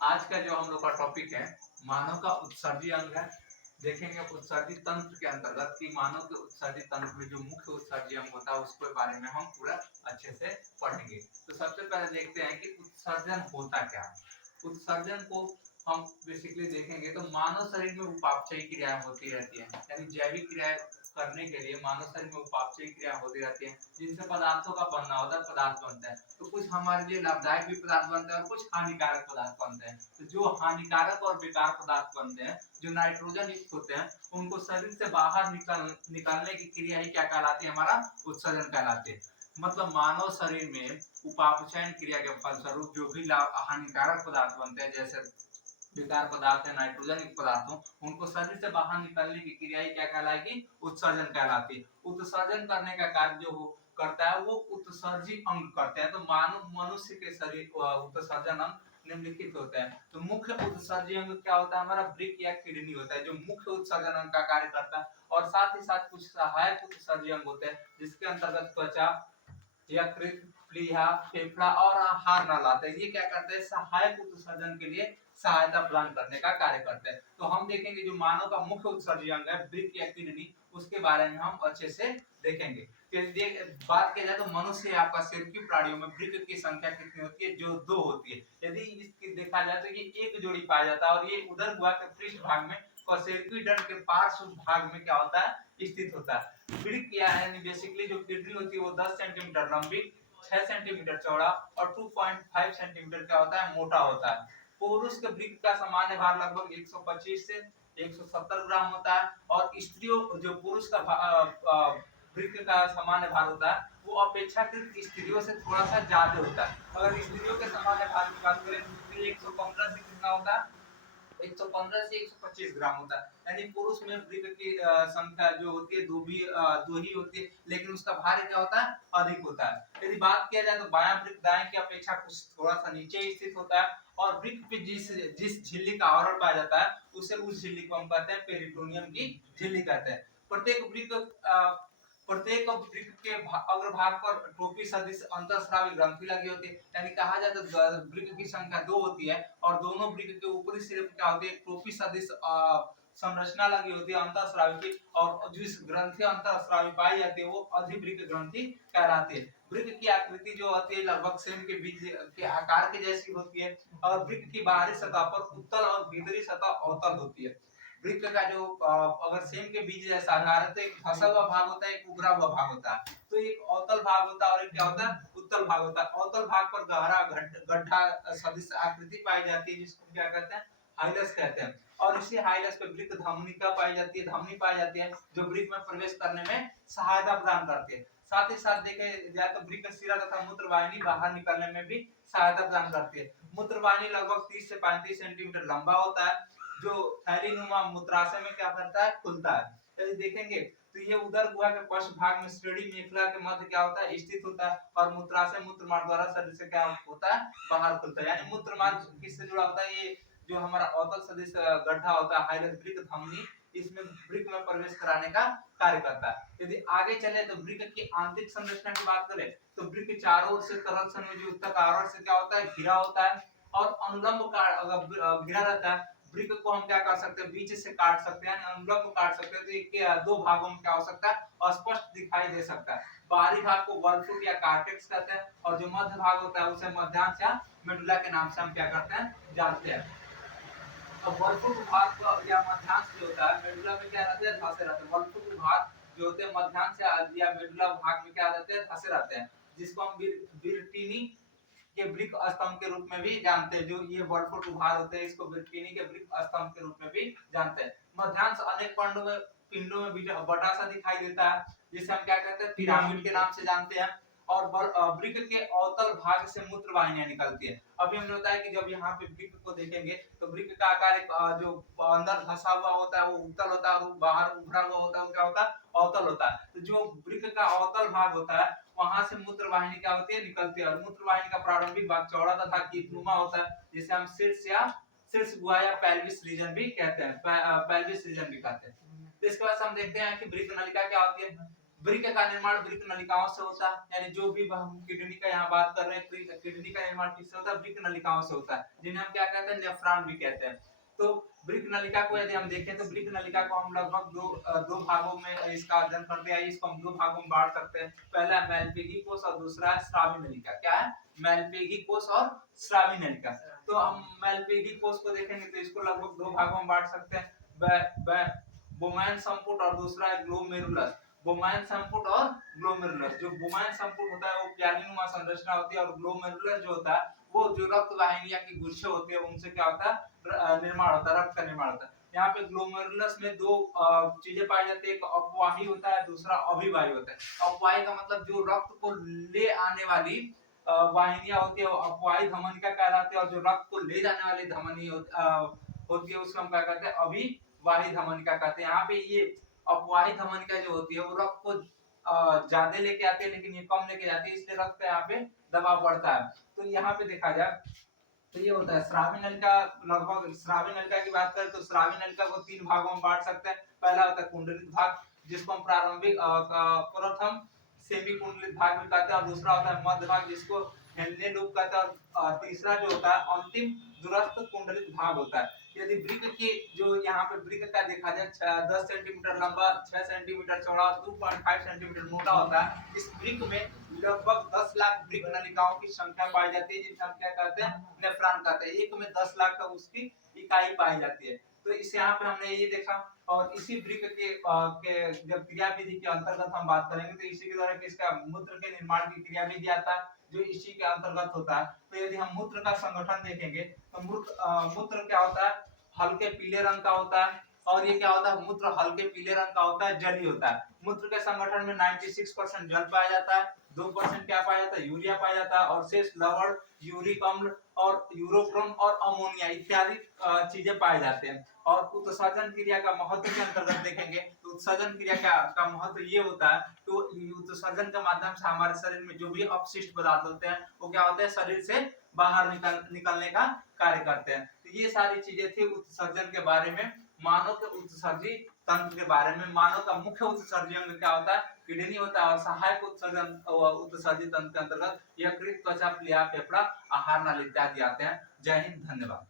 आज का जो हम लोग का टॉपिक है मानव का उत्सर्जी अंग है। देखेंगे उत्सर्जी तंत्र के अंतर्गत कि मानव के उत्सर्जी तंत्र में जो मुख्य उत्सर्जी अंग होता है उसके बारे में हम पूरा अच्छे से पढ़ेंगे। तो सबसे पहले देखते हैं कि उत्सर्जन होता क्या है। उत्सर्जन को हम बेसिकली देखेंगे तो मानव शरीर में उपापचयी क्रियाएं होती रहती है, यानी जैविक क्रियाएं करने के लिए मानव शरीर में उपापचयी क्रिया होती रहती है जिनसे पदार्थों का बनना होता है, पदार्थ बनता है। तो कुछ हमारे लिए लाभदायक भी पदार्थ बनते हैं और कुछ हानिकारक पदार्थ बनते हैं। तो जो हानिकारक और बेकार पदार्थ बनते हैं, जो नाइट्रोजन युक्त होते हैं, उनको शरीर से बाहर निकालने की क्रिया ही क्या कहलाती है, हमारा उत्सर्जन कहलाती है। मतलब मानव शरीर में उपापचयन क्रिया के फलस्वरूप जो भी हानिकारक पदार्थ बनते हैं, जैसे बेकार पदार्थ है, नाइट्रोजन युक्त पदार्थ हो, उनको शरीर से बाहर निकालने की क्रिया ही क्या कहलाएगी, उत्सर्जन कहलाती है। उत्सर्जन करने का कार्य जो करता है वो उत्सर्जी अंग करते हैं। तो मानव मनुष्य के शरीर उत्सर्जन अंग निम्नलिखित होता है। तो मुख्य उत्सर्जी अंग क्या होता है, हमारा वृक्क या किडनी होता है जो मुख्य उत्सर्जन अंग का कार्य करता है। और साथ ही साथ कुछ सहायक उत्सर्जी अंग होते हैं जिसके अंतर्गत त्वचा, यकृत, प्लीहा, फेफड़ा और आहार नाल आते हैं। ये क्या करते हैं, सहायक उत्सर्जन के लिए सहायता प्रदान करने का कार्य करते हैं। तो हम देखेंगे जो मानव का मुख्य उत्सर्जी अंग है वृक्क या किडनी, उसके बारे में हम अच्छे से देखेंगे। बात किया जाए तो मनुष्य या आपका शेरकी प्राणियों में वृक्क की संख्या कितनी होती है, जो 2 होती है। यदि इसकी देखा जाए तो ये एक जोड़ी पाया जाता है और ये उदर गुहा के पृष्ठ भाग में कशेरुकी दंड के पार्श्व भाग में क्या होता है, स्थित होता है। वृक्क क्या है, बेसिकली जो किडनी होती है वो 10 सेंटीमीटर लंबी, 6 सेंटीमीटर चौड़ा और 2.5 सेंटीमीटर क्या होता है, मोटा होता है। पुरुष के वृक्क का सामान्य भार लगभग 125 से 170 ग्राम होता है और स्त्रियों जो पुरुष का वृक्क का सामान्य भार होता है वो अपेक्षाकृत स्त्रियों से थोड़ा सा ज्यादा होता है। अगर स्त्रियों के सामान्य भार की बात करें तो 115 से कितना होता है, 115 से 125 ग्राम होता है। यानी पुरुष में वृक्क की संख्या जो होती है दो ही होती है, लेकिन उसका भार क्या होता है, अधिक होता है। यदि बात किया जाए तो बायां वृक्क दाएं की अपेक्षा कुछ थोड़ा सा नीचे स्थित होता है और वृक्क पे जिस जिस झिल्ली का आवरण पाया जाता है उसे उस झिल्ली को हम कहते हैं पेरिटोनियम की झिल्ली कहते हैं। प्रत्येक वृक्क के अग्रभाग पर टोपी सदृश अंतःस्रावी ग्रंथि लगी होती है। यानी कहा जाए तो वृक्क की संख्या 2 होती है और दोनों वृक्क के ऊपरी सिरे पर क्या होती है, टोपी सदृश संरचना लगी होती है अंतःस्रावी की, और जिस ग्रंथि अंतःस्रावी पाई जाती है वो अधिवृक्क ग्रंथि कहलाती है। वृक्क की आकृति जो होती है लगभग सेम के बीज के आकार के जैसी होती है और वृक्क की बाहरी सतह पर उत्तल और भीतरी सतह अवतल होती है। वृक्क का जो अगर सेम के बीज जैसा आकार है तो एक फंसा हुआ भाग होता है, एक उभरा हुआ भाग होता है। तो एक अवतल भाग होता है और एक क्या होता है, उत्तल भाग होता है। अवतल भाग पर गहरा गड्ढा सदृश आकृति पाई जाती है जिसको क्या कहते हैं, हाइलस कहते हैं। और इसी हाइलस पे वृक्क धमनिका पाई जाती है, धमनी पाई जाती है जो वृक्क में प्रवेश करने में सहायता प्रदान करती है। साथ ही साथ देखे जाए तो वृक्क शिरा तथा मूत्रवाहिनी बाहर निकलने में भी सहायता प्रदान करती है। मूत्रवाहिनी लगभग 30 से 35 सेंटीमीटर लंबा होता है जो थैलीनुमा मूत्राशय में क्या करता है, खुलता है। यदि देखेंगे तो ये उदर गुहा के पश्च भाग में श्रेणी मेखला के मध्य क्या होता है, स्थित होता है और मूत्राशय मूत्रमार्ग द्वारा शरीर से क्या होता है, बाहर खुलता है। यानी मूत्रमार्ग किससे जुड़ा होता है, ये जो हमारा अवतल सदृश गड्ढा होता है हाइलस वृक्क धमनी, इसमें वृक्क में प्रवेश कराने का कार्य करता है। यदि आगे चले तो वृक्क की आंतरिक संरचना की बात करें तो वृक्क चारों ओर से तरल संयोजी ऊतक आवरण से क्या होता है, घिरा होता है और अनुलंब का अगर घिरा रहता है। वृक्क को हम क्या कर सकते हैं, बीच से काट सकते हैं, अनुलंब काट सकते हैं तो एक दो भागों में क्या हो सकता है, स्पष्ट दिखाई दे सकता है। बाहरी भाग को वॉलफुट या कार्टेक्स कहते हैं और जो मध्य भाग होता है उसे मध्यांश या मेडुला के नाम से हम क्या करते हैं, जानते हैं। अब वॉलफुट भाग या मध्यांश जो होता है मेडुला में क्या रहते हैं, धंसे रहते हैं। वॉलफुट भाग जो होते हैं मध्यांश या मेडुला भाग में क्या रहते हैं, धंसे रहते हैं, जिसको हम बिरटीनी के वृक्क स्तंभ के रूप में भी जानते हैं। जो ये वॉलफुट भाग होते हैं इसको बिरटीनी के वृक्क स्तंभ के रूप में भी जानते हैं। मध्यांश अनेक पिंडों में बटा सा दिखाई देता है जिसे हम क्या कहते हैं, पिरामिड के नाम से जानते हैं। और वृक्क के अवतल भाग से मूत्र वाहिनियां निकलती है। अभी हमने बताया कि जब यहाँ पे वृक्क को देखेंगे तो वृक्क का आकार एक जो अंदर धंसा हुआ होता है वो उत्तल होता है और बाहर उभरा हुआ होता है वो क्या होता है, अवतल होता है। तो जो वृक्क का अवतल भाग होता है वहां से मूत्र वाहिनी क्या होती है, निकलती है और मूत्र वाहिनी का प्रारंभिक भाग चौड़ा तथा कीटनुमा होता है जिसे हम शीर्ष गुहा या पेल्विस रीजन भी कहते हैं, पेल्विस रीजन भी कहते हैं। तो इसके बाद हम देखते हैं कि वृक्क नलिका क्या होती है। वृक्क का निर्माण वृक्क नलिकाओं से होता है, यानी जो भी हम किडनी का यहाँ बात कर रहे हैं, किडनी का निर्माण किससे होता है? वृक्क नलिकाओं से होता है, जिन्हें हम क्या कहते हैं? नेफ्रॉन भी कहते हैं। तो वृक्क नलिका को यदि हम देखें तो वृक्क नलिका को हम लगभग दो भागों में इसका अध्ययन करते हैं। इसको हम दो भागों में बांट सकते हैं। पहला मेलपेगी कोष और दूसरा है स्रावी नलिका। क्या है? मेलपेगी कोष और स्रावी नलिका। तो हम मेलपेगी कोष को देखेंगे तो इसको लगभग दो भागों में बांट सकते हैं, बोमैन संपुट और दूसरा है ग्लोमेरुलस। बोमैन संपुट और ग्लोमेरुलस। जो बोमैन संपुट होता है वो प्यालीनुमा संरचना होती है, और ग्लोमेरुलस जो होता है वो जो रक्त वाहिनियां की गुच्छे होते हैं उनसे क्या होता है? निर्माण होता है, रक्त का निर्माण होता है। यहाँ पे ग्लोमेरुलस में दो चीजें पाई जाती है, एक अपवाही होता है, दूसरा अभिवाही होता है। अपवाही का मतलब जो रक्त को ले आने वाली वाहिनियां होती है वो अपवाही धमनिका कहलाती है, और जो रक्त को ले जाने वाली धमनी होती है उसको हम क्या कहते हैं? अभिवाही धमनिका कहते हैं। यहाँ पे ये अपवाही धमनिका जो होती है वो रक्त को ज्यादा लेके आती है, लेकिन ये कम लेके जाती है, इसलिए रक्त का यहाँ पे दबाव बढ़ता है। तो यहाँ पे देखा जाए तो ये होता है स्रावी नलिका। लगभग स्रावी नलिका की बात करें तो स्रावी नलिका को तीन भागों में बांट सकते हैं। पहला होता है कुंडलित भाग, जिसको हम प्रारंभिक प्रथम सेमी कुंडलित भाग भी कहते हैं, और दूसरा होता है मध्य भाग, जिसको हेलने लूप कहते हैं, और तीसरा जो होता है अंतिम दूरस्थ कुंडलित भाग होता है। यदि वृक्क के जो यहाँ पे वृक्क का देखा जाए 10 सेंटीमीटर लंबा, 6 सेंटीमीटर चौड़ा, 2.5 सेंटीमीटर मोटा होता है। इस वृक्क में लगभग 10 लाख वृक्क नलिकाओं की संख्या पाई जाती है, जिसे हम क्या कहते हैं? नेफ्रॉन कहते हैं। एक में 10 लाख का उसकी इकाई पाई जाती है। तो इस यहाँ पे हमने ये देखा, और इसी वृक्क के जब क्रिया विधि के अंतर्गत हम बात करेंगे तो इसी के द्वारा किसका? मूत्र के निर्माण की क्रिया विधि आता है, जो इसी के अंतर्गत होता है। तो यदि हम मूत्र का संगठन देखेंगे तो मूत्र क्या होता है? हल्के पीले रंग का होता है, और ये क्या होता है? मूत्र हल्के पीले रंग का होता है, जली होता है। मूत्र के संगठन में 96% जल पाया जाता है, 2% क्या पाया जाता है? यूरिया पाया जाता है, और शेष लवण, यूरिक अम्ल और यूरोक्रोम और अमोनिया इत्यादि चीजें पाए जाते हैं। और उत्सर्जन क्रिया का महत्व के अंतर्गत देखेंगे तो उत्सर्जन क्रिया का महत्व ये होता है, तो उत्सर्जन के माध्यम से हमारे शरीर में जो भी अपशिष्ट पदार्थ होते हैं वो क्या होते हैं? शरीर से बाहर निकलने का कार्य करते हैं। तो ये सारी चीजें थी उत्सर्जन के बारे में। मानव के उत्सर्जी तंत्र के बारे में। मानव का मुख्य उत्सर्जी अंग क्या होता है? किडनी होता है, और सहायक उत्सर्जी तंत्र के अंतर्गत यकृत, त्वचा, प्लीहा, फेफड़ा, आहार नाली इत्यादि आते हैं। जय हिंद, धन्यवाद।